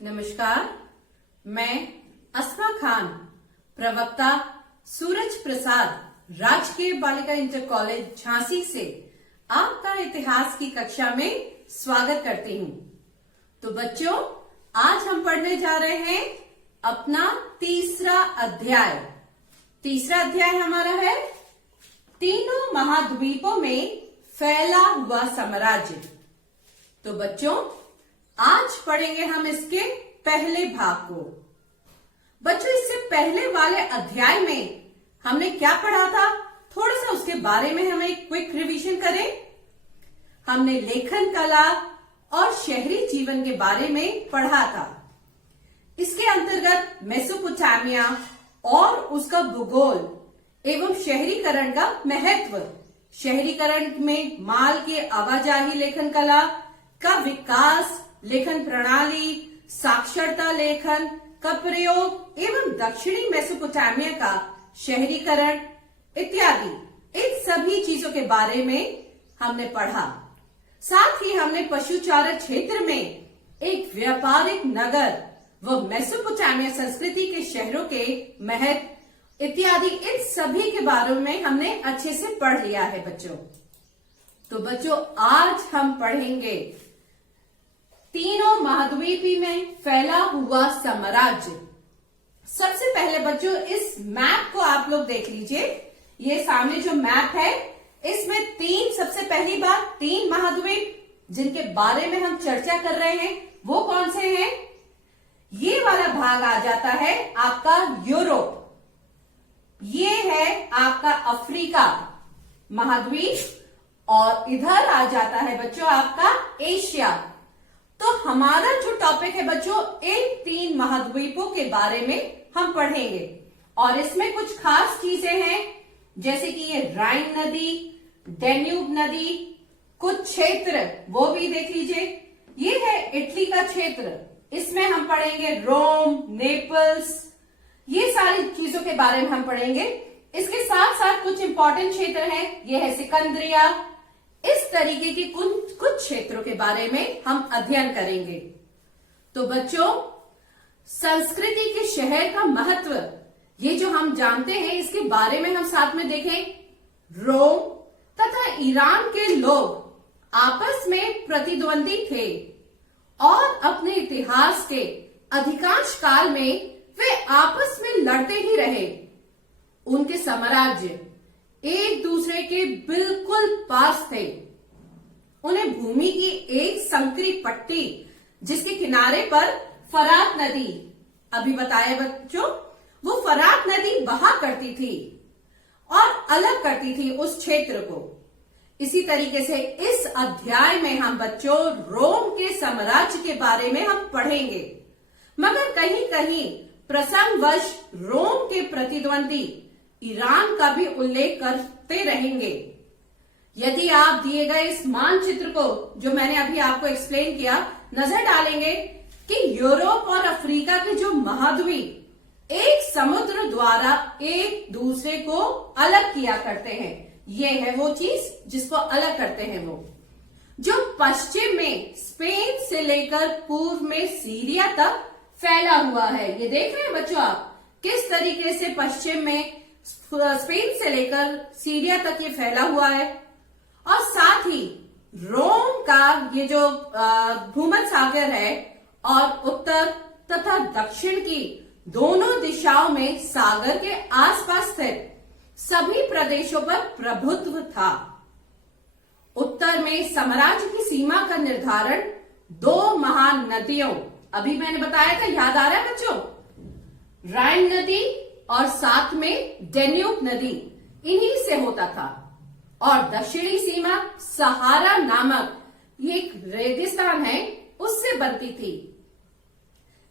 नमस्कार, मैं अस्मा खान, प्रवक्ता सूरज प्रसाद, राजकीय बालिका इंटर कॉलेज झांसी से आपका इतिहास की कक्षा में स्वागत करती हूँ। तो बच्चों, आज हम पढ़ने जा रहे हैं अपना तीसरा अध्याय। तीसरा अध्याय हमारा है तीनों महाद्वीपों में फैला हुआ साम्राज्य। तो बच्चों, आज पढ़ेंगे हम इसके पहले भाग को। बच्चों, इससे पहले वाले अध्याय में हमने क्या पढ़ा था, थोड़ा सा उसके बारे में हम एक क्विक रिवीजन करें। हमने लेखन कला और शहरी जीवन के बारे में पढ़ा था। इसके अंतर्गत मेसोपोटामिया और उसका भूगोल एवं शहरीकरण का महत्व, शहरीकरण में माल के आवाजाही लेखन कला का विकास, लेखन प्रणाली, साक्षरता लेखन का प्रयोग एवं दक्षिणी मेसोपोटामिया का शहरीकरण इत्यादि, इन सभी चीजों के बारे में हमने पढ़ा। साथ ही हमने पशुचारण क्षेत्र में एक व्यापारिक नगर व मेसोपोटामिया संस्कृति के शहरों के महत्व इत्यादि, इन सभी के बारे में हमने अच्छे से पढ़ लिया है बच्चों। तो बच्चों, आज हम पढ़ेंगे तीनों महाद्वीप में फैला हुआ साम्राज्य। सबसे पहले बच्चों, इस मैप को आप लोग देख लीजिए। ये सामने जो मैप है, इसमें सबसे पहली बात, तीन महाद्वीप जिनके बारे में हम चर्चा कर रहे हैं, वो कौन से हैं? ये वाला भाग आ जाता है आपका यूरोप, ये है आपका अफ्रीका महाद्वीप, और इधर आ जाता है बच्चों आपका एशिया। तो हमारा जो टॉपिक है बच्चों, इन तीन महाद्वीपों के बारे में हम पढ़ेंगे। और इसमें कुछ खास चीजें हैं, जैसे कि ये राइन नदी, डेन्यूब नदी, कुछ क्षेत्र वो भी देख लीजिए। ये है इटली का क्षेत्र, इसमें हम पढ़ेंगे रोम, नेपल्स, ये सारी चीजों के बारे में हम पढ़ेंगे। इसके साथ साथ कुछ इंपॉर्टेंट क्षेत्र हैं, ये है सिकंदरिया। इस तरीके के कुछ क्षेत्रों के बारे में हम अध्ययन करेंगे। तो बच्चों, संस्कृति के शहर का महत्व, ये जो हम जानते हैं, इसके बारे में हम साथ में देखें। रोम तथा ईरान के लोग आपस में प्रतिद्वंदी थे और अपने इतिहास के अधिकांश काल में वे आपस में लड़ते ही रहे। उनके साम्राज्य एक दूसरे के बिल्कुल पास थे। उन्हें भूमि की एक संकरी पट्टी, जिसके किनारे पर फरात नदी, अभी बताया बच्चों, वो फरात नदी बहा करती थी और अलग करती थी उस क्षेत्र को। इसी तरीके से इस अध्याय में हम बच्चों रोम के साम्राज्य के बारे में हम पढ़ेंगे, मगर कहीं कहीं प्रसंगवश रोम के प्रतिद्वंदी ईरान का भी उल्लेख करते रहेंगे। यदि आप दिए गए इस मानचित्र को, जो मैंने अभी आपको एक्सप्लेन किया, नजर डालेंगे कि यूरोप और अफ्रीका के जो महाद्वीप एक समुद्र द्वारा एक दूसरे को अलग किया करते हैं। ये है वो चीज जिसको अलग करते हैं वो, जो पश्चिम में स्पेन से लेकर पूर्व में सीरिया तक फैला हुआ है। ये देख रहे हैं बच्चों आप, किस तरीके से पश्चिम में स्पेन से लेकर सीरिया तक ये फैला हुआ है। और साथ ही रोम का ये जो भूमध्य सागर है, और उत्तर तथा दक्षिण की दोनों दिशाओं में सागर के आसपास स्थित सभी प्रदेशों पर प्रभुत्व था। उत्तर में साम्राज्य की सीमा का निर्धारण दो महान नदियों, अभी मैंने बताया था, याद आ रहा है बच्चों, राइन नदी और साथ में डेन्यूब नदी, इन्हीं से होता था। और दक्षिणी सीमा सहारा नामक ये एक रेगिस्तान है, उससे बनती थी।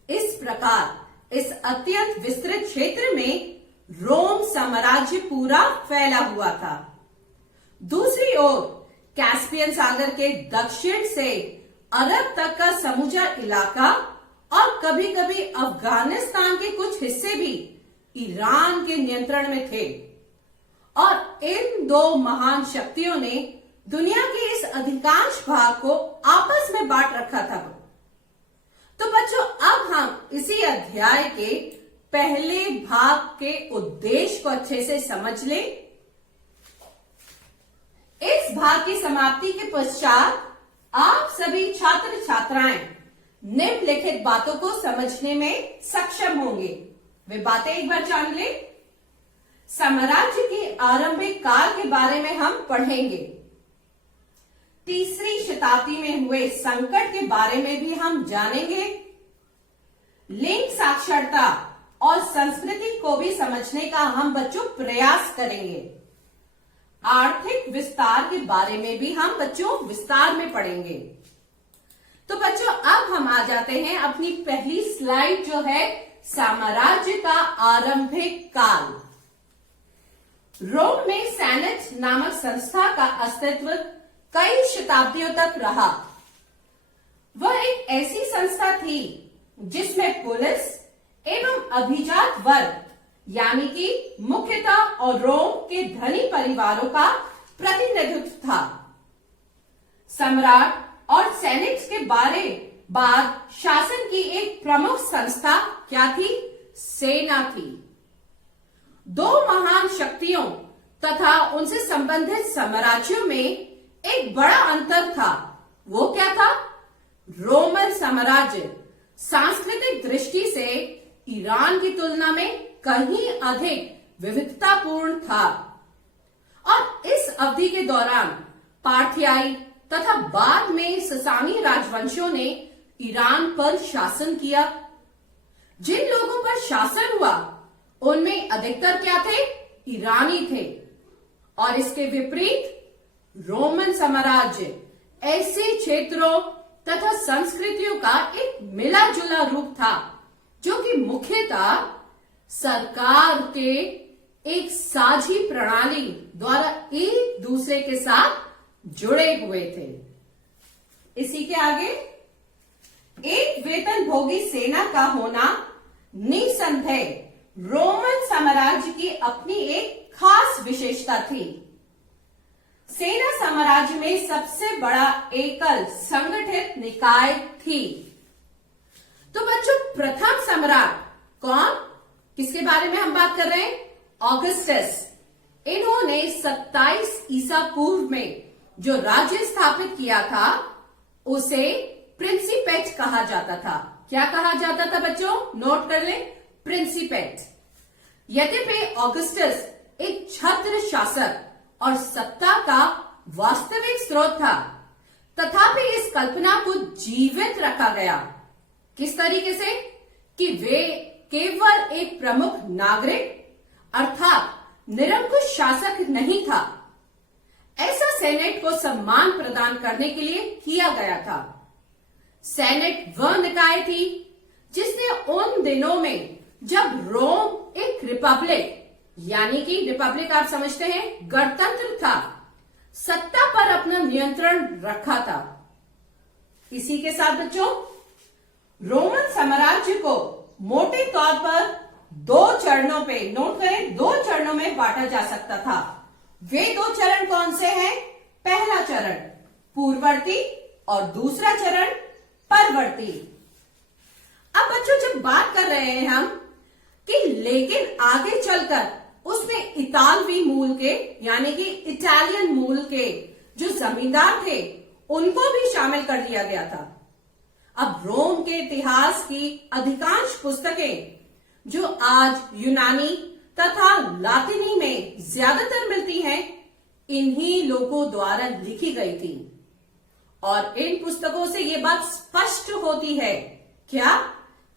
इस प्रकार इस अत्यंत विस्तृत क्षेत्र में रोम साम्राज्य पूरा फैला हुआ था। दूसरी ओर कैस्पियन सागर के दक्षिण से अरब तक का समूचा इलाका और कभी कभी अफगानिस्तान के कुछ हिस्से भी ईरान के नियंत्रण में थे। और इन दो महान शक्तियों ने दुनिया के इस अधिकांश भाग को आपस में बांट रखा था। तो बच्चों, अब इसी अध्याय के पहले भाग के उद्देश्य को अच्छे से समझ लें। इस भाग की समाप्ति के पश्चात आप सभी छात्र छात्राएं निम्नलिखित बातों को समझने में सक्षम होंगे। वे बातें एक बार जान लें। साम्राज्य के आरंभिक काल के बारे में हम पढ़ेंगे। तीसरी शताब्दी में हुए संकट के बारे में भी हम जानेंगे। लिंग साक्षरता और संस्कृति को भी समझने का हम बच्चों प्रयास करेंगे। आर्थिक विस्तार के बारे में भी हम बच्चों विस्तार में पढ़ेंगे। तो बच्चों अब हम आ जाते हैं अपनी पहली स्लाइड जो है साम्राज्य का आरंभिक काल। रोम में सेनेट नामक संस्था का अस्तित्व कई शताब्दियों तक रहा। वह एक ऐसी संस्था थी जिसमें पुलिस एवं अभिजात वर्ग यानी कि मुख्यतः और रोम के धनी परिवारों का प्रतिनिधित्व था। सम्राट और सैनिक के बाद शासन की एक प्रमुख संस्था क्या थी? सेना थी। दो महान शक्तियों तथा उनसे संबंधित साम्राज्यों में एक बड़ा अंतर था। वो क्या था? रोमन साम्राज्य सांस्कृतिक दृष्टि से ईरान की तुलना में कहीं अधिक विविधतापूर्ण था और इस अवधि के दौरान पार्थियाई तथा बाद में ससानी राजवंशों ने ईरान पर शासन किया। जिन लोगों पर शासन हुआ उनमें अधिकतर क्या थे? ईरानी थे। और इसके विपरीत रोमन साम्राज्य ऐसे क्षेत्रों तथा संस्कृतियों का एक मिला जुला रूप था जो कि मुख्यतः सरकार के एक साझी प्रणाली द्वारा एक दूसरे के साथ जुड़े हुए थे। इसी के आगे एक वेतन भोगी सेना का होना निसंदेह रोमन साम्राज्य की अपनी एक खास विशेषता थी। सेना साम्राज्य में सबसे बड़ा एकल संगठित निकाय थी। तो बच्चों प्रथम सम्राट कौन? किसके बारे में हम बात कर रहे हैं? ऑगस्टस। इन्होंने 27 ईसा पूर्व में जो राज्य स्थापित किया था उसे प्रिंसिपेट कहा जाता था। क्या कहा जाता था बच्चों? नोट कर लें, प्रिंसिपेट। यद्यपि ऑगस्टस एक छत्र शासक और सत्ता का वास्तविक स्रोत था, तथापि इस कल्पना को जीवित रखा गया। किस तरीके से? कि वे केवल एक प्रमुख नागरिक अर्थात निरंकुश शासक नहीं था। ऐसा सेनेट को सम्मान प्रदान करने के लिए किया गया था। सेनेट वह निकाय थी जिसने उन दिनों में जब रोम एक रिपब्लिक यानी कि रिपब्लिक आप समझते हैं गणतंत्र था, सत्ता पर अपना नियंत्रण रखा था। इसी के साथ बच्चों रोमन साम्राज्य को मोटे तौर पर दो चरणों पे, नोट करें, दो चरणों में बांटा जा सकता था। वे दो चरण कौन से हैं? पहला चरण पूर्ववर्ती और दूसरा चरण परवर्ती। अब बच्चों जब बात कर रहे हैं हम कि लेकिन आगे चलकर उसमें इतालवी मूल के यानी कि इटालियन मूल के जो जमींदार थे उनको भी शामिल कर लिया गया था। अब रोम के इतिहास की अधिकांश पुस्तकें जो आज यूनानी तथा लातिनी में ज्यादातर मिलती हैं, इन्हीं लोगों द्वारा लिखी गई थी। और इन पुस्तकों से ये बात स्पष्ट होती है क्या?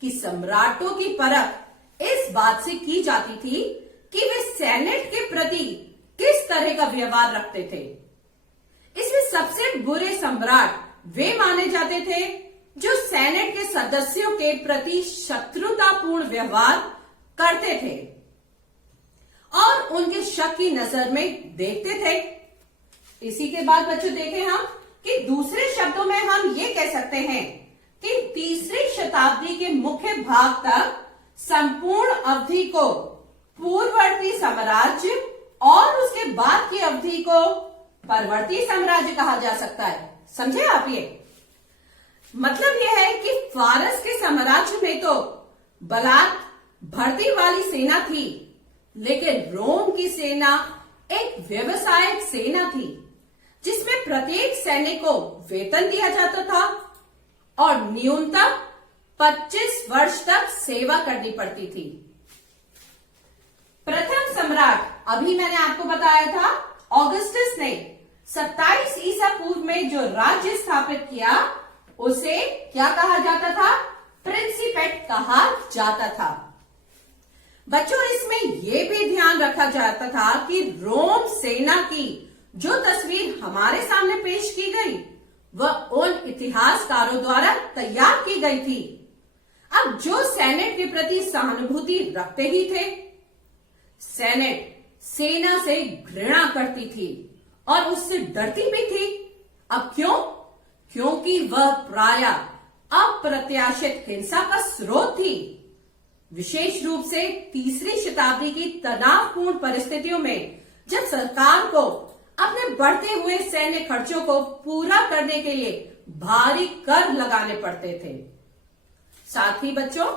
कि सम्राटों की परख इस बात से की जाती थी कि वे सेनेट के प्रति किस तरह का व्यवहार रखते थे। इसमें सबसे बुरे सम्राट वे माने जाते थे जो सेनेट के सदस्यों के प्रति शत्रुतापूर्ण व्यवहार करते थे और उनके शक की नजर में देखते थे। इसी के बाद बच्चों देखें हम कि दूसरे शब्दों में हम ये कह सकते हैं कि तीसरी शताब्दी के मुख्य भाग तक संपूर्ण अवधि को पूर्ववर्ती साम्राज्य और उसके बाद की अवधि को परवर्ती साम्राज्य कहा जा सकता है। समझे आप? ये मतलब यह है कि फारस के साम्राज्य में तो बलात् भर्ती वाली सेना थी, लेकिन रोम की सेना एक व्यवसायिक सेना थी जिसमें प्रत्येक सैनिक को वेतन दिया जाता था और न्यूनतम 25 वर्ष तक सेवा करनी पड़ती थी। प्रथम सम्राट, अभी मैंने आपको बताया था, ऑगस्टस ने 27 ईसा पूर्व में जो राज्य स्थापित किया उसे क्या कहा जाता था? प्रिंसिपेट कहा जाता था। बच्चों, इसमें यह भी ध्यान रखा जाता था कि रोम सेना की जो तस्वीर हमारे सामने पेश की गई वह उन इतिहासकारों द्वारा तैयार की गई थी। अब जो सेनेट के प्रति सहानुभूति रखते ही थे, सेनेट सेना से घृणा करती थी और उससे डरती भी थी। अब क्यों? क्योंकि वह प्रायः अप्रत्याशित हिंसा का स्रोत थी, विशेष रूप से तीसरी शताब्दी की तनावपूर्ण परिस्थितियों में, जब सरकार को अपने बढ़ते हुए सैन्य खर्चों को पूरा करने के लिए भारी कर लगाने पड़ते थे। साथ ही बच्चों,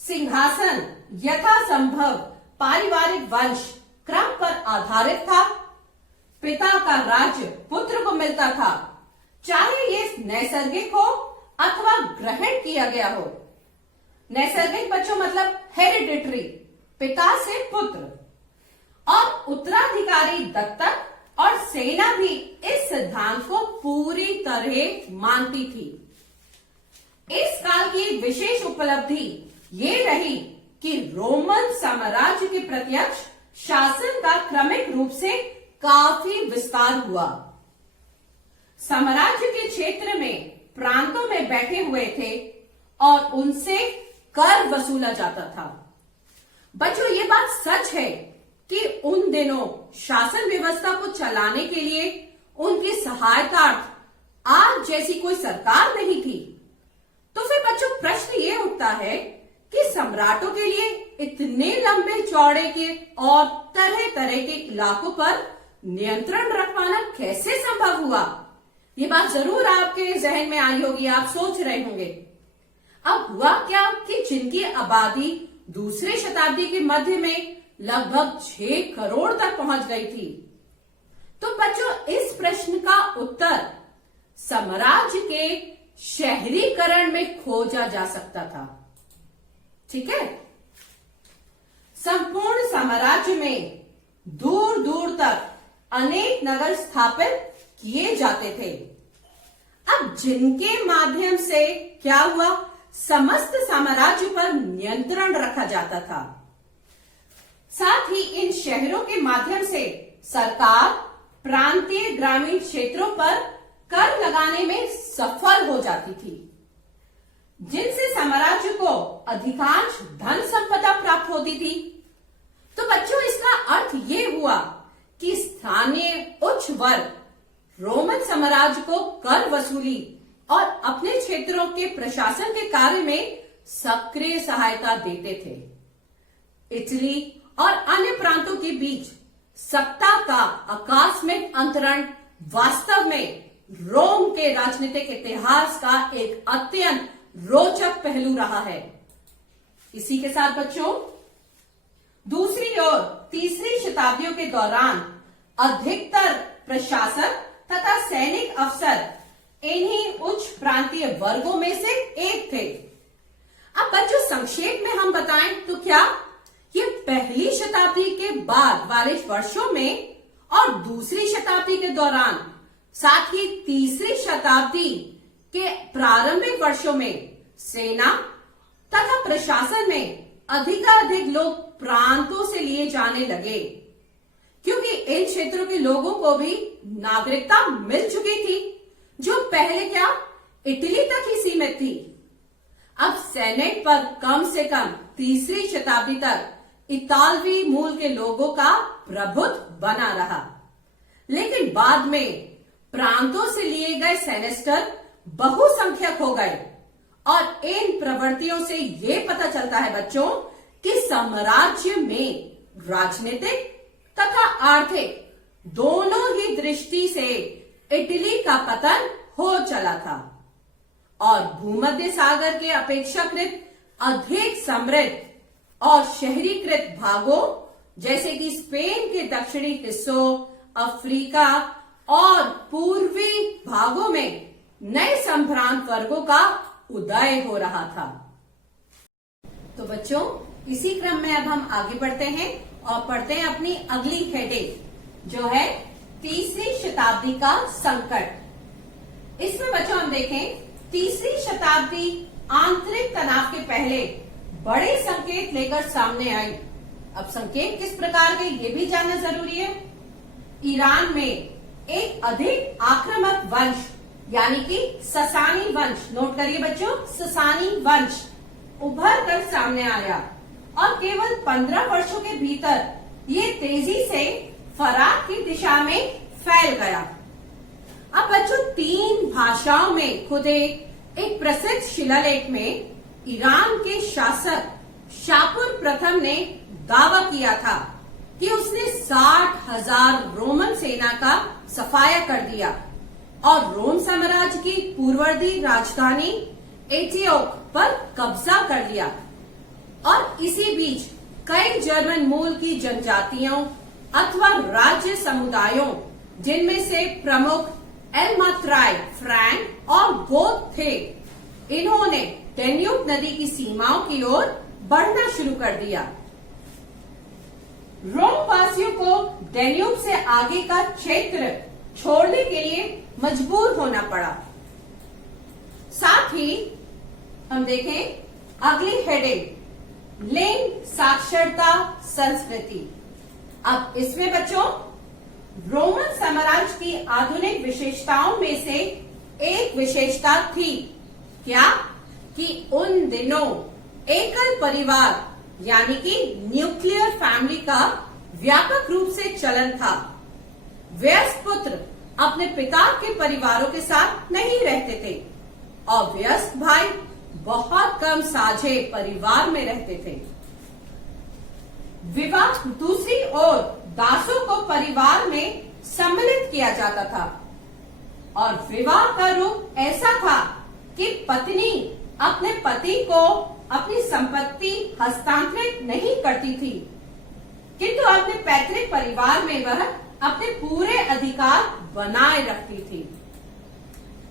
सिंहासन यथासंभव पारिवारिक वंश क्रम पर आधारित था। पिता का राज्य पुत्र को मिलता था, चाहे ये नैसर्गिक हो अथवा ग्रहण किया गया हो। नैसर्गिक बच्चों मतलब हेरिडिटरी, पिता से पुत्र, और उत्तराधिकारी दत्तक, और सेना भी इस सिद्धांत को पूरी तरह मानती थी। इस काल की विशेष उपलब्धि ये रही कि रोमन साम्राज्य के प्रत्यक्ष शासन का क्रमिक रूप से काफी विस्तार हुआ। साम्राज्य के क्षेत्र में प्रांतों में बैठे हुए थे और उनसे कर वसूला जाता था। बच्चों, ये बात सच है कि उन दिनों शासन व्यवस्था को चलाने के लिए उनकी सहायतार्थ आज जैसी कोई सरकार नहीं थी। तो फिर बच्चों, प्रश्न ये उठता है कि सम्राटों के लिए इतने लंबे चौड़े के और तरह तरह के इलाकों पर नियंत्रण रख पाना कैसे संभव हुआ? ये बात जरूर आपके जहन में आई होगी, आप सोच रहे होंगे। अब हुआ क्या कि जिनकी आबादी दूसरे शताब्दी के मध्य में लगभग 6 करोड़ तक पहुंच गई थी। तो बच्चों, इस प्रश्न का उत्तर साम्राज्य के शहरीकरण में खोजा जा सकता था। ठीक है, संपूर्ण साम्राज्य में दूर दूर तक अनेक नगर स्थापित किए जाते थे। अब जिनके माध्यम से क्या हुआ? समस्त साम्राज्य पर नियंत्रण रखा जाता था। साथ ही इन शहरों के माध्यम से सरकार प्रांतीय ग्रामीण क्षेत्रों पर कर लगाने में सफल हो जाती थी, जिनसे साम्राज्य को अधिकांश धन संपदा प्राप्त होती थी। तो बच्चों, इसका अर्थ ये हुआ कि स्थानीय उच्च वर्ग रोमन साम्राज्य को कर वसूली और अपने क्षेत्रों के प्रशासन के कार्य में सक्रिय सहायता देते थे। इटली और अन्य प्रांतों के बीच सत्ता का आकस्मिक अंतरण वास्तव में रोम के राजनीतिक इतिहास का एक अत्यंत रोचक पहलू रहा है। इसी के साथ बच्चों, दूसरी ओर तीसरी शताब्दियों के दौरान अधिकतर प्रशासक तथा सैनिक अफसर इन्हीं उच्च प्रांतीय वर्गों में से एक थे। अब बच्चों, संक्षेप में हम बताएं तो क्या ये पहली शताब्दी के बाद वाले वर्षों में और दूसरी शताब्दी के दौरान, साथ ही तीसरी शताब्दी के प्रारंभिक वर्षों में सेना तथा प्रशासन में अधिकाधिक लोग प्रांतों से लिए जाने लगे, क्योंकि इन क्षेत्रों के लोगों को भी नागरिकता मिल चुकी थी, जो पहले क्या इटली तक ही सीमित थी। अब सेनेट पर कम से कम तीसरी शताब्दी तक इतालवी मूल के लोगों का प्रभुत्व बना रहा, लेकिन बाद में प्रांतों से लिए गए सेनेस्टर बहुसंख्यक हो गए। और इन प्रवृत्तियों से ये पता चलता है बच्चों कि साम्राज्य में राजनीतिक तथा आर्थिक दोनों ही दृष्टि से इटली का पतन हो चला था और भूमध्य सागर के अपेक्षाकृत अधिक समृद्ध और शहरीकृत भागों जैसे कि स्पेन के दक्षिणी हिस्सों, अफ्रीका और पूर्वी भागों में नए संभ्रांत वर्गों का उदय हो रहा था। तो बच्चों, इसी क्रम में अब हम आगे बढ़ते हैं और पढ़ते हैं अपनी अगली हेडिंग जो है तीसरी शताब्दी का संकट। इसमें बच्चों हम देखें, तीसरी शताब्दी आंतरिक तनाव के पहले बड़े संकेत लेकर सामने आई। अब संकेत किस प्रकार के ये भी जानना जरूरी है। ईरान में एक अधिक आक्रामक वंश यानी कि ससानी वंश, नोट करिए बच्चों, ससानी वंश उभर कर सामने आया और केवल 15 वर्षों के भीतर ये तेजी से फराक की दिशा में फैल गया। अब बच्चों, 3 भाषाओं में खुदे एक प्रसिद्ध शिलालेख में ईरान के शासक शापुर प्रथम ने दावा किया था कि उसने 60,000 रोमन सेना का सफाया कर दिया और रोम साम्राज्य की पूर्ववर्ती राजधानी एंटियोक पर कब्जा कर लिया। और इसी बीच कई जर्मन मूल की जनजातियों अथवा राज्य समुदायों, जिनमें से प्रमुख एल्मात्राई, फ्रैंक और गोथ थे, इन्होंने डेन्यूब नदी की सीमाओं की ओर बढ़ना शुरू कर दिया। रोम वासियों को डेन्यूब से आगे का क्षेत्र छोड़ने के लिए मजबूर होना पड़ा। साथ ही हम देखें अगली हेडिंग, लिंग साक्षरता संस्कृति। अब इसमें बच्चों, रोमन साम्राज्य की आधुनिक विशेषताओं में से एक विशेषता थी क्या, कि उन दिनों एकल परिवार यानी कि न्यूक्लियर फैमिली का व्यापक रूप से चलन था। वयस्क पुत्र अपने पिता के परिवारों के साथ नहीं रहते थे और वयस्क भाई बहुत कम साझे परिवार में रहते थे। विवाह दूसरी ओर दासों को परिवार में सम्मिलित किया जाता था और विवाह का रूप ऐसा था कि पत्नी अपने पति को अपनी संपत्ति हस्तांतरित नहीं करती थी, किंतु अपने पैतृक परिवार में वह अपने पूरे अधिकार बनाए रखती थी।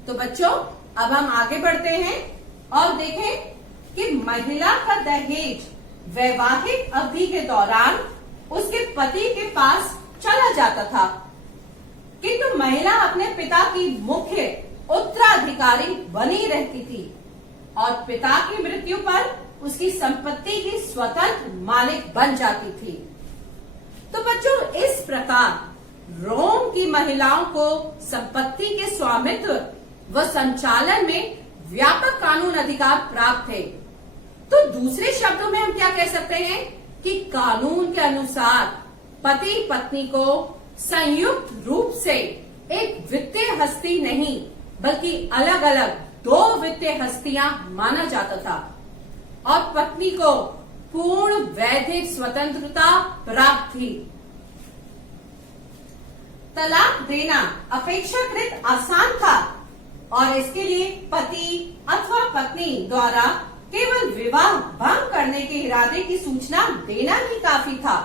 तो बच्चों, अब हम आगे बढ़ते हैं और देखें कि महिला का दहेज वैवाहिक अवधि के दौरान उसके पति के पास चला जाता था, किंतु महिला अपने पिता की मुख्य उत्तराधिकारी बनी रहती थी और पिता की मृत्यु पर उसकी संपत्ति की स्वतंत्र मालिक बन जाती थी। तो बच्चों, इस प्रकार रोम की महिलाओं को संपत्ति के स्वामित्व व संचालन में व्यापक कानून अधिकार प्राप्त थे। तो दूसरे शब्दों में हम क्या कह सकते हैं कि कानून के अनुसार पति पत्नी को संयुक्त रूप से एक वित्तीय हस्ती नहीं बल्कि अलग अलग 2 वित्तीय हस्तियां माना जाता था और पत्नी को पूर्ण वैधिक स्वतंत्रता प्राप्त थी। तलाक देना अपेक्षाकृत आसान था और इसके लिए पति अथवा पत्नी द्वारा केवल विवाह भंग करने के इरादे की सूचना देना ही काफी था।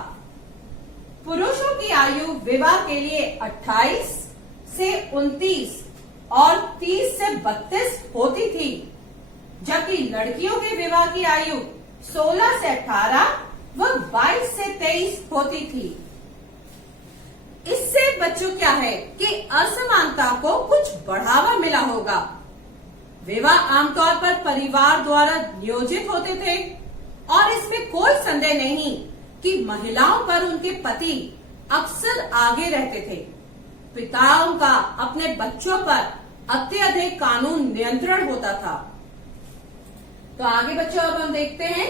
पुरुषों की आयु विवाह के लिए 28 से 29 और 30 से 32 होती थी, जबकि लड़कियों के विवाह की आयु 16 से 18 व 22 से 23 होती थी। इससे बच्चों क्या है कि असमानता को कुछ बढ़ावा मिला होगा। विवाह आमतौर पर परिवार द्वारा नियोजित होते थे और इसमें कोई संदेह नहीं कि महिलाओं पर उनके पति अक्सर आगे रहते थे। पिताओं का अपने बच्चों पर अत्यधिक कानून नियंत्रण होता था। तो आगे बच्चों, अब हम देखते हैं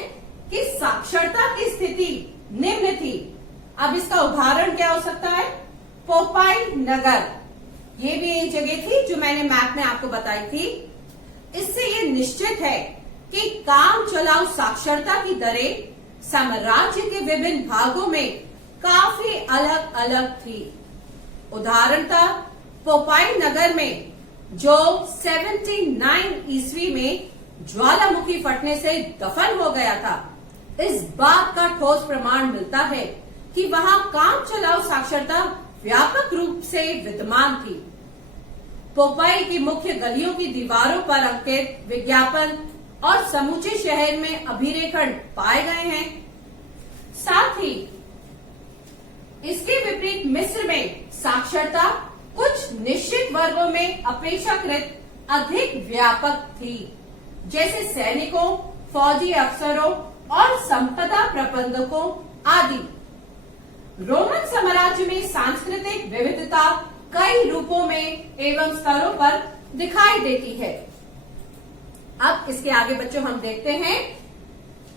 कि साक्षरता की स्थिति निम्न थी। अब इसका उदाहरण क्या हो सकता है? पोपाई नगर, ये भी एक जगह थी जो मैंने मैप में आपको बताई थी। इससे ये निश्चित है कि काम चलाऊ साक्षरता की दरें साम्राज्य के विभिन्न भागों में काफी अलग अलग थी। उदाहरणतः पोपाई नगर में जो 79 ईस्वी में ज्वालामुखी फटने से दफन हो गया था। इस बात का ठोस प्रमाण मिलता है कि वहां काम चलाओ साक्षरता व्यापक रूप से विद्यमान थी। पोपाई की मुख्य गलियों की दीवारों पर अंकित विज्ञापन और समूचे शहर में अभिलेखन पाए गए हैं। साथ ही इसके विपरीत मिस्र में साक्षरता कुछ निश्चित वर्गों में अपेक्षाकृत अधिक व्यापक थी, जैसे सैनिकों, फौजी अफसरों और संपदा प्रबंधकों आदि। रोमन साम्राज्य में सांस्कृतिक विविधता कई रूपों में एवं स्तरों पर दिखाई देती है। अब इसके आगे बच्चों हम देखते हैं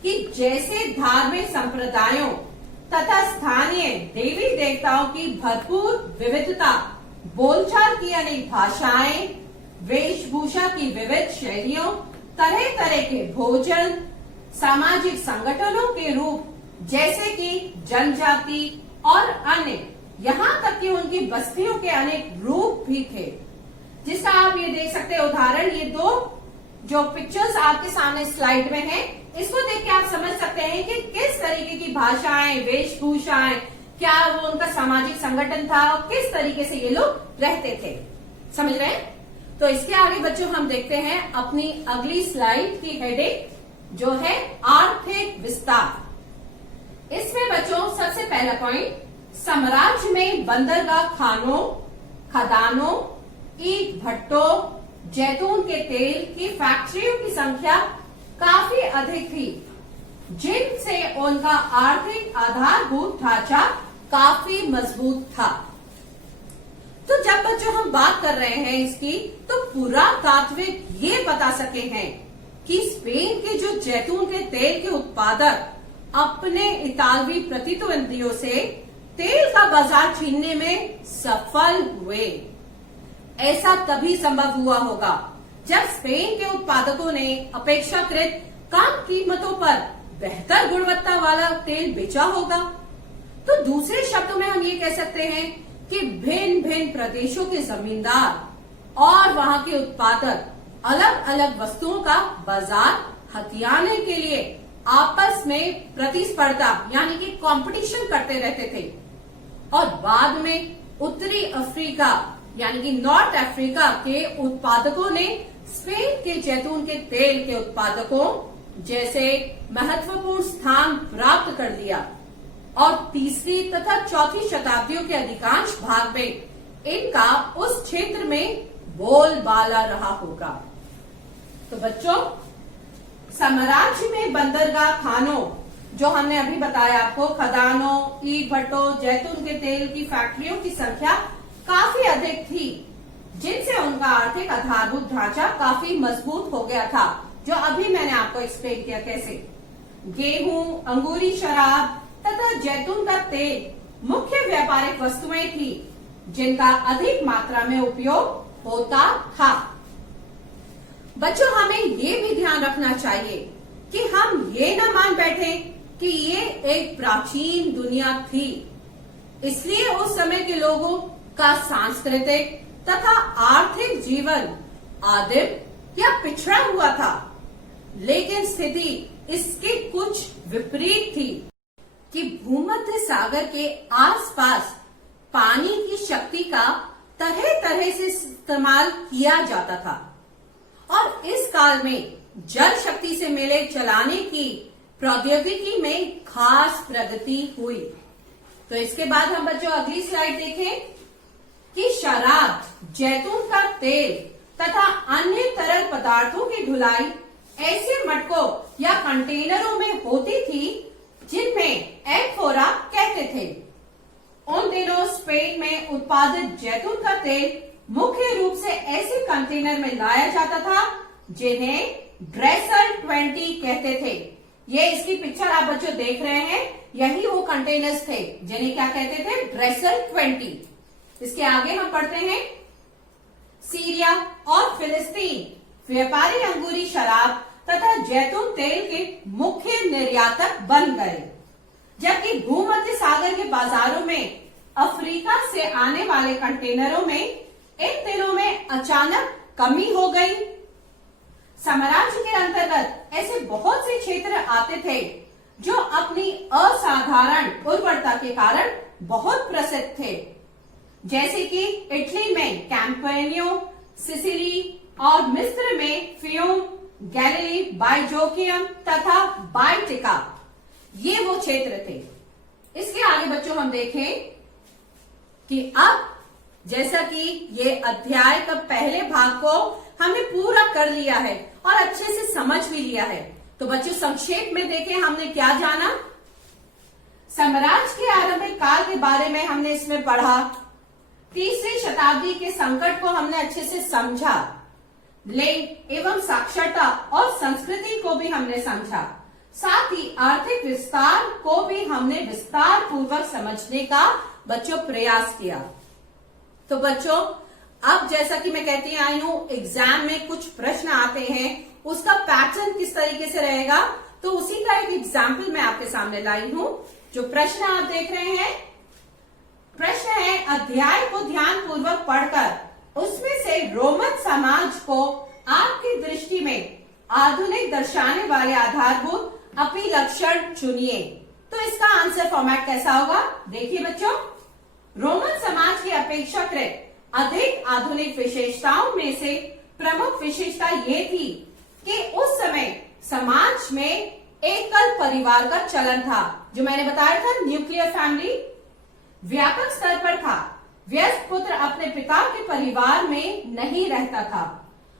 कि जैसे धार्मिक संप्रदायों तथा स्थानीय देवी देवताओं की भरपूर विविधता, बोलचाल की अनेक भाषाएं, वेशभूषा की विविध शैलियों, तरह तरह के भोजन, सामाजिक संगठनों के रूप जैसे कि जनजाति और अन्य, यहाँ तक कि उनकी बस्तियों के अनेक रूप भी थे, जिसका आप ये देख सकते हैं उदाहरण। ये दो जो पिक्चर्स आपके सामने स्लाइड में हैं, इसको देख के आप समझ सकते हैं कि किस तरीके की भाषाएं, वेशभूषाएं, क्या वो उनका सामाजिक संगठन था और किस तरीके से ये लोग रहते थे। समझ रहे हैं? तो इसके आगे बच्चों हम देखते हैं अपनी अगली स्लाइड की हेडिंग जो है आर्थिक विस्तार। इसमें बच्चों सबसे पहला पॉइंट, साम्राज्य में बंदरगाह खानों, खदानों, ईंट भट्टों, जैतून के तेल की फैक्ट्रियों की संख्या काफी अधिक थी, जिनसे उनका आर्थिक आधारभूत ढांचा काफी मजबूत था। तो जब बच्चों हम बात कर रहे हैं इसकी, तो पुरातात्विक ये बता सके हैं कि स्पेन के जो जैतून के तेल के उत्पादक अपने इतालवी प्रतिद्वंदियों से तेल का बाजार छीनने में सफल हुए। ऐसा तभी संभव हुआ होगा जब स्पेन के उत्पादकों ने अपेक्षाकृत कम कीमतों पर बेहतर गुणवत्ता वाला तेल बेचा होगा। तो दूसरे शब्दों में हम ये कह सकते हैं कि भिन्न भिन्न प्रदेशों के जमींदार और वहां के उत्पादक अलग अलग वस्तुओं का बाजार हथियाने के लिए आपस में प्रतिस्पर्धा यानी कि कंपटीशन करते रहते थे। और बाद में उत्तरी अफ्रीका यानी कि नॉर्थ अफ्रीका के उत्पादकों ने स्पेन के जैतून के तेल के उत्पादकों जैसे महत्वपूर्ण स्थान प्राप्त कर लिया और तीसरी तथा चौथी शताब्दियों के अधिकांश भाग में इनका उस क्षेत्र में बोलबाला रहा होगा। तो बच्चों, साम्राज्य में बंदरगाह खानों, जो हमने अभी बताया आपको, खदानों, ईंट भट्टों, जैतून के तेल की फैक्ट्रियों की संख्या काफी अधिक थी, जिनसे उनका आर्थिक आधारभूत ढांचा काफी मजबूत हो गया था, जो अभी मैंने आपको एक्सप्लेन किया कैसे। गेहूं, अंगूरी शराब तथा जैतून का तेल मुख्य व्यापारिक वस्तुएं थी, जिनका अधिक मात्रा में उपयोग होता था। बच्चों, हमें ये भी ध्यान रखना चाहिए कि हम ये न मान बैठे कि ये एक प्राचीन दुनिया थी, इसलिए उस समय के लोगों का सांस्कृतिक तथा आर्थिक जीवन आदिम या पिछड़ा हुआ था। लेकिन स्थिति इसके कुछ विपरीत थी कि भूमध्य सागर के आसपास पानी की शक्ति का तरह तरह से इस्तेमाल किया जाता था और इस काल में जल शक्ति से मेले चलाने की प्रौद्योगिकी में खास प्रगति हुई। तो इसके बाद हम बच्चों अगली स्लाइड देखें कि शराब, जैतून का तेल तथा अन्य तरल पदार्थों की ढुलाई ऐसे मटकों या कंटेनरों में होती थी जिनमें एम्फोरा कहते थे। उन दिनों स्पेन में उत्पादित जैतून का तेल मुख्य रूप से ऐसे कंटेनर में लाया जाता था जिन्हें ड्रेसल 20 कहते थे। ये इसकी पिक्चर आप बच्चों देख रहे हैं, यही वो कंटेनर्स थे जिन्हें क्या कहते थे, ड्रेसल 20। इसके आगे हम पढ़ते हैं, सीरिया और फिलिस्तीन व्यापारी अंगूरी शराब तथा जैतून तेल के मुख्य निर्यातक बन गए, जबकि भूमध्य सागर के बाजारों में अफ्रीका से आने वाले कंटेनरों में इन दिनों में अचानक कमी हो गई। साम्राज्य के अंतर्गत ऐसे बहुत से क्षेत्र आते थे जो अपनी असाधारण उर्वरता के कारण बहुत प्रसिद्ध थे, जैसे कि इटली में कैंपेनियो, सिसिली और मिस्र में फ्यूम, गैलिली, बाइजोकियम तथा बाइटिका, ये वो क्षेत्र थे। इसके आगे बच्चों हम देखें कि अब जैसा कि ये अध्याय का पहले भाग को हमने पूरा कर लिया है और अच्छे से समझ भी लिया है, तो बच्चों संक्षेप में देखें हमने क्या जाना। साम्राज्य के आरंभिक काल के बारे में हमने इसमें पढ़ा। तीसरी शताब्दी के संकट को हमने अच्छे से समझा। लिंग एवं साक्षरता और संस्कृति को भी हमने समझा। साथ ही आर्थिक विस्तार को भी हमने विस्तार पूर्वक समझने का बच्चों प्रयास किया। तो बच्चों अब जैसा कि मैं कहती आई हूं एग्जाम में कुछ प्रश्न आते हैं, उसका पैटर्न किस तरीके से रहेगा, तो उसी का एक एग्जाम्पल मैं आपके सामने लाई हूं। जो प्रश्न आप देख रहे हैं, प्रश्न है अध्याय को ध्यान पूर्वक पढ़कर उसमें से रोमन समाज को आपकी दृष्टि में आधुनिक दर्शाने वाले आधारभूत अभिलक्षण चुनिए। तो इसका आंसर फॉर्मेट कैसा होगा, देखिए बच्चों। रोमन समाज की अपेक्षाकृत अधिक आधुनिक विशेषताओं में से प्रमुख विशेषता ये थी कि उस समय समाज में एकल परिवार का चलन था, जो मैंने बताया था न्यूक्लियर फैमिली व्यापक स्तर पर था। व्यस्क पुत्र अपने पिता के परिवार में नहीं रहता था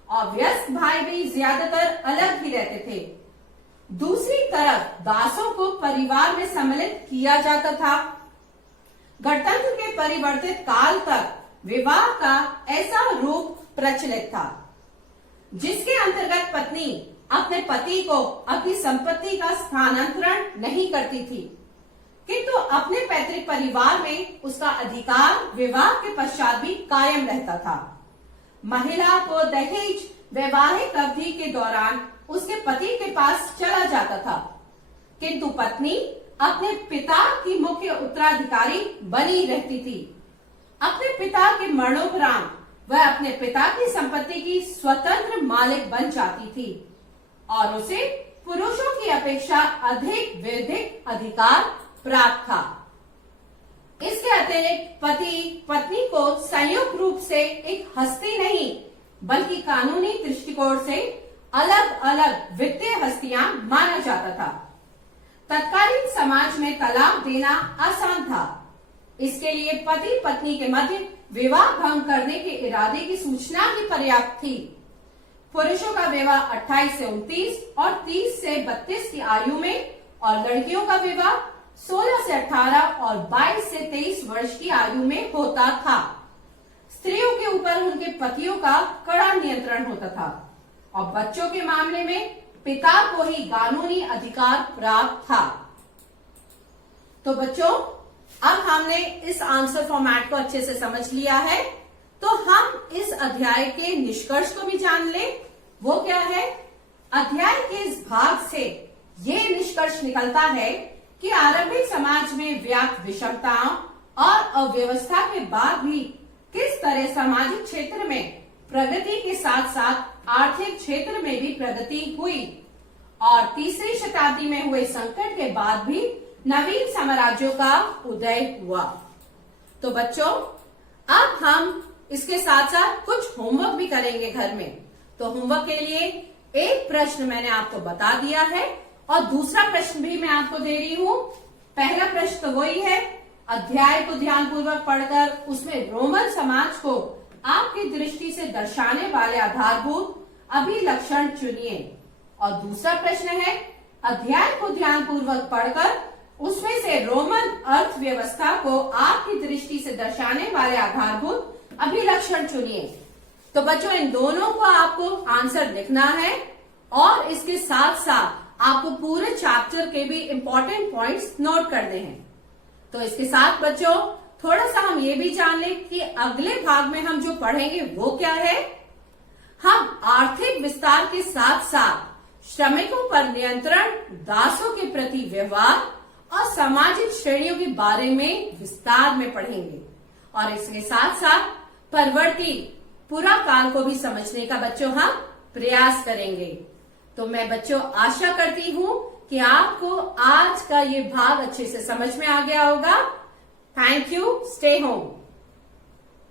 और व्यस्क भाई भी ज्यादातर अलग ही रहते थे। दूसरी तरफ दासों को परिवार में सम्मिलित किया जाता था। गणतंत्र के परिवर्तित काल तक विवाह का ऐसा रूप प्रचलित था जिसके अंतर्गत पत्नी अपने पति को अपनी संपत्ति का स्थानांतरण नहीं करती थी, किंतु अपने पैतृक परिवार में उसका अधिकार विवाह के पश्चात भी कायम रहता था। महिला को दहेज वैवाहिक अवधि के दौरान उसके पति के पास चला जाता था, किंतु पत्नी अपने पिता की मुख्य उत्तराधिकारी बनी रहती थी। अपने पिता के मरणोपरांत वह अपने पिता की संपत्ति की स्वतंत्र मालिक बन जाती थी और उसे पुरुषों की अपेक्षा अधिक विधिक अधिकार प्राप्त था। इसके अतिरिक्त पति पत्नी को संयुक्त रूप से एक हस्ती नहीं बल्कि कानूनी दृष्टिकोण से अलग अलग वित्तीय हस्तियां माना जाता था। तत्कालीन समाज में तलाक देना आसान था। इसके लिए पति पत्नी के मध्य विवाह भंग करने के इरादे की सूचना ही पर्याप्त थी। पुरुषों का विवाह 28 से 29 और 30 से 32 की आयु में और लड़कियों का विवाह 16 से 18 और 22 से 23 वर्ष की आयु में होता था। स्त्रियों के ऊपर उनके पतियों का कड़ा नियंत्रण होता था और बच्चों के मामले में पिता को ही कानूनी अधिकार प्राप्त था। तो बच्चों अब हमने इस आंसर फॉर्मेट को अच्छे से समझ लिया है, तो हम इस अध्याय के निष्कर्ष को भी जान लें। वो क्या है? अध्याय के इस भाग से ये निष्कर्ष निकलता है कि आरंभिक समाज में व्याप्त विषमताओं और अव्यवस्था के बाद भी किस तरह सामाजिक क्षेत्र में प्रगति के साथ साथ आर्थिक क्षेत्र में भी प्रगति हुई और तीसरी शताब्दी में हुए संकट के बाद भी नवीन साम्राज्यों का उदय हुआ। तो बच्चों अब हम इसके साथ साथ कुछ होमवर्क भी करेंगे घर में। तो होमवर्क के लिए एक प्रश्न मैंने आपको बता दिया है और दूसरा प्रश्न भी मैं आपको दे रही हूं। पहला प्रश्न तो वही है, अध्याय को ध्यानपूर्वक पढ़कर उसमें रोमन समाज को आपकी दृष्टि से दर्शाने वाले आधारभूत अभिलक्षण चुनिए। और दूसरा प्रश्न है, अध्याय को ध्यानपूर्वक पढ़कर उसमें से रोमन अर्थव्यवस्था को आपकी दृष्टि से दर्शाने वाले आधारभूत अभिलक्षण चुनिए। तो बच्चों इन दोनों को आपको आंसर लिखना है और इसके साथ साथ आपको पूरे चैप्टर के भी इंपॉर्टेंट पॉइंट्स नोट करने हैं। तो इसके साथ बच्चों थोड़ा सा हम ये भी जान लें कि अगले भाग में हम जो पढ़ेंगे वो क्या है। हम आर्थिक विस्तार के साथ साथ श्रमिकों पर नियंत्रण, दासों के प्रति व्यवहार और सामाजिक श्रेणियों के बारे में विस्तार में पढ़ेंगे और इसके साथ साथ परवर्ती पूरा काल को भी समझने का बच्चों हम प्रयास करेंगे। तो मैं बच्चों आशा करती हूं कि आपको आज का ये भाग अच्छे से समझ में आ गया होगा। Thank you. Stay home.